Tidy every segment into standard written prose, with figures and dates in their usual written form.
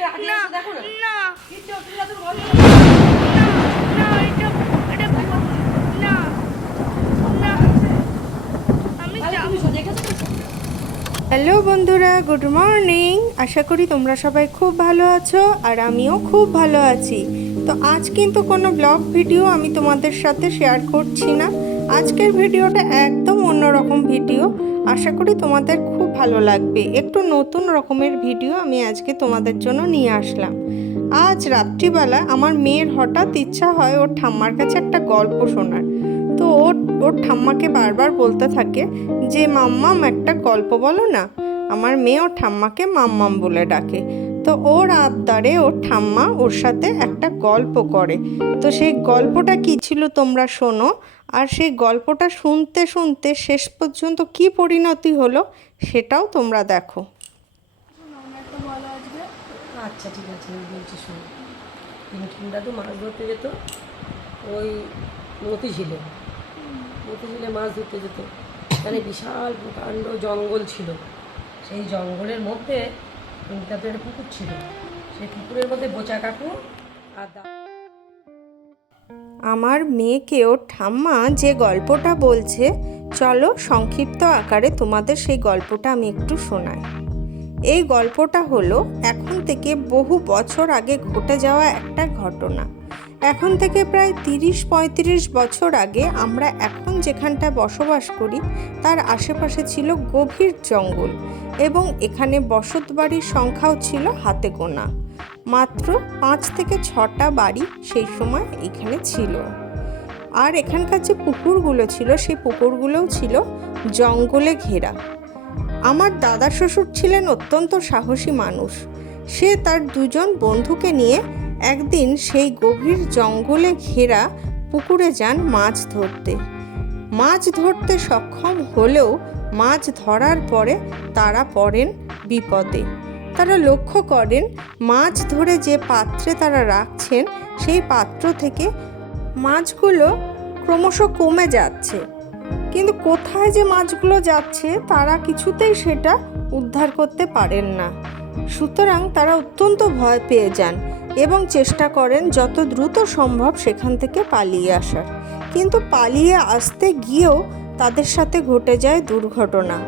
না না হ্যালো বন্ধুরা, গুড মর্নিং। আশা করি তোমরা সবাই খুব ভালো আছো আর আমিও খুব ভালো আছি। তো আজ কিন্তু কোনো ব্লগ ভিডিও আমি তোমাদের সাথে শেয়ার করছি না। আজকের ভিডিওটা একদম অন্যরকম ভিডিও। আশা করি তোমাদের খুব ভালো লাগবে। একটু নতুন রকমের ভিডিও আমি আজকে তোমাদের জন্য নিয়ে আসলাম। আজ রাত্রিবেলা আমার মেয়ের হঠাৎ ইচ্ছা হয় ওর ঠাম্মার কাছে একটা গল্প শোনার। তো ওর ঠাম্মাকে বারবার বলতে থাকে যে মাম্মাম একটা গল্প বলো না। আমার মেয়ে ওর ঠাম্মাকে মাম্মাম বলে ডাকে। তো ওর আবদারে ওর ঠাম্মা ওর সাথে একটা গল্প করে। তো সেই গল্পটা কী ছিল তোমরা শোনো, আর সেই গল্পটা শুনতে শুনতে শেষ পর্যন্ত কী পরিণতি হলো সেটাও তোমরা দেখো। আচ্ছা ঠিক আছে, আমি বলছি শুনো। টিমটা তো মাছ ধরতে যেত ওই মতিঝিলে মাছ ধরতে যেত। মানে বিশাল প্রকাণ্ড জঙ্গল ছিল। সেই জঙ্গলের মধ্যে টিমটাতে একটা পুকুর ছিল। সেই পুকুরের মধ্যে বোচা কাকু আর আমার মেয়েকে ওর ঠাম্মা যে গল্পটা বলছে, চলো সংক্ষিপ্ত আকারে তোমাদের সেই গল্পটা আমি একটু শোনাই। এই গল্পটা হলো এখন থেকে বহু বছর আগে ঘটে যাওয়া একটা ঘটনা। এখন থেকে প্রায় 30-35 বছর আগে আমরা এখন যেখানটায় বসবাস করি তার আশেপাশে ছিল গভীর জঙ্গল, এবং এখানে বসত বাড়ির সংখ্যাও ছিল হাতে গোনা। মাত্র 5 থেকে 6টা বাড়ি সেই সময় এখানে ছিল। আর এখানকার যে পুকুরগুলো ছিল সেই পুকুরগুলোও ছিল জঙ্গলে ঘেরা। আমার দাদা শ্বশুর ছিলেন অত্যন্ত সাহসী মানুষ। সে তার 2জন বন্ধুকে নিয়ে একদিন সেই গভীর জঙ্গলে ঘেরা পুকুরে যান মাছ ধরতে সক্ষম হলেও মাছ ধরার পরে তারা পড়েন বিপদে। তারা লক্ষ্য করেন মাছ ধরে যে পাত্রে তারা রাখছেন সেই পাত্র থেকে মাছগুলো ক্রমশ কমে যাচ্ছে, কিন্তু কোথায় যে মাছগুলো যাচ্ছে তারা কিছুতেই সেটা উদ্ধার করতে পারেন না। সুতরাং তারা অত্যন্ত ভয় পেয়ে যান এবং চেষ্টা করেন যত দ্রুত সম্ভব সেখান থেকে পালিয়ে আসার। কিন্তু পালিয়ে আসতে গিয়েও তাদের সাথে ঘটে যায় দুর্ঘটনা।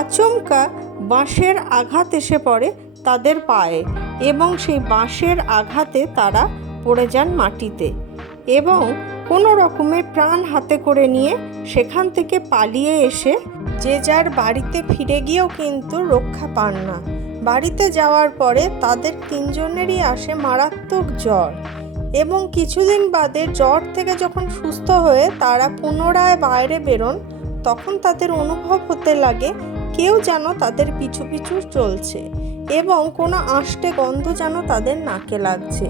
আচমকা বাঁশের আঘাত এসে পড়ে তাদের পায়ে, এবং সেই বাঁশের আঘাতে তারা পড়ে যান মাটিতে, এবং কোনো রকমে প্রাণ হাতে করে নিয়ে সেখান থেকে পালিয়ে এসে যে যার বাড়িতে ফিরে গিয়েও কিন্তু রক্ষা পান না। বাড়িতে যাওয়ার পরে তাদের 3জনেরই আসে মারাত্মক জ্বর, এবং কিছুদিন বাদে জ্বর থেকে যখন সুস্থ হয়ে তারা পুনরায় বাইরে বেরোন, তখন তাদের অনুভব হতে লাগে কেউ যেন তাদের পিছু পিছু চলছে, এবং কোনো আষ্টে গন্ধ যেন তাদের নাকে লাগছে।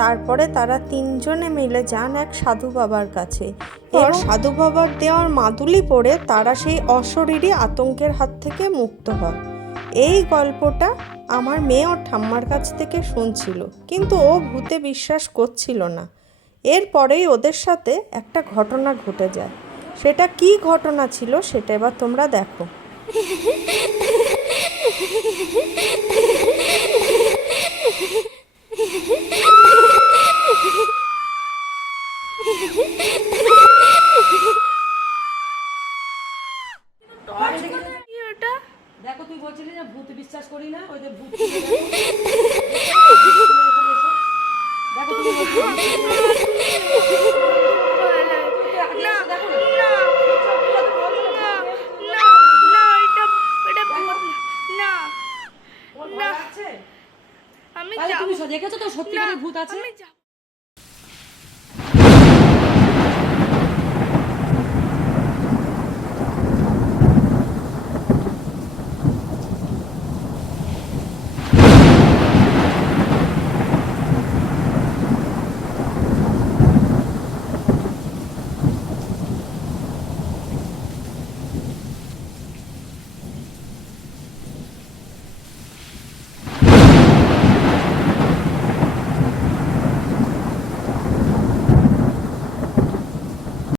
তারপরে তারা 3জনে মিলে যান এক সাধু বাবার কাছে, এবং সাধু বাবার দেওয়ার মাদুলি পড়ে তারা সেই অশরীরী আতঙ্কের হাত থেকে মুক্ত হয়। এই গল্পটা আমার মেয়ে ওর ঠাম্মার কাছ থেকে শুনছিল, কিন্তু ও ভূতে বিশ্বাস করছিল না। এরপরেই ওদের সাথে একটা ঘটনা ঘটে যায়। সেটা কি ঘটনা ছিল সেটা এবার তোমরা দেখো। দেখো, তুই বলছিলি না ভূত বিশ্বাস করি না, ওই যে ভূত দেখো তুমি তুমি দেখেছো তো সত্যিকারের ভূত আছে?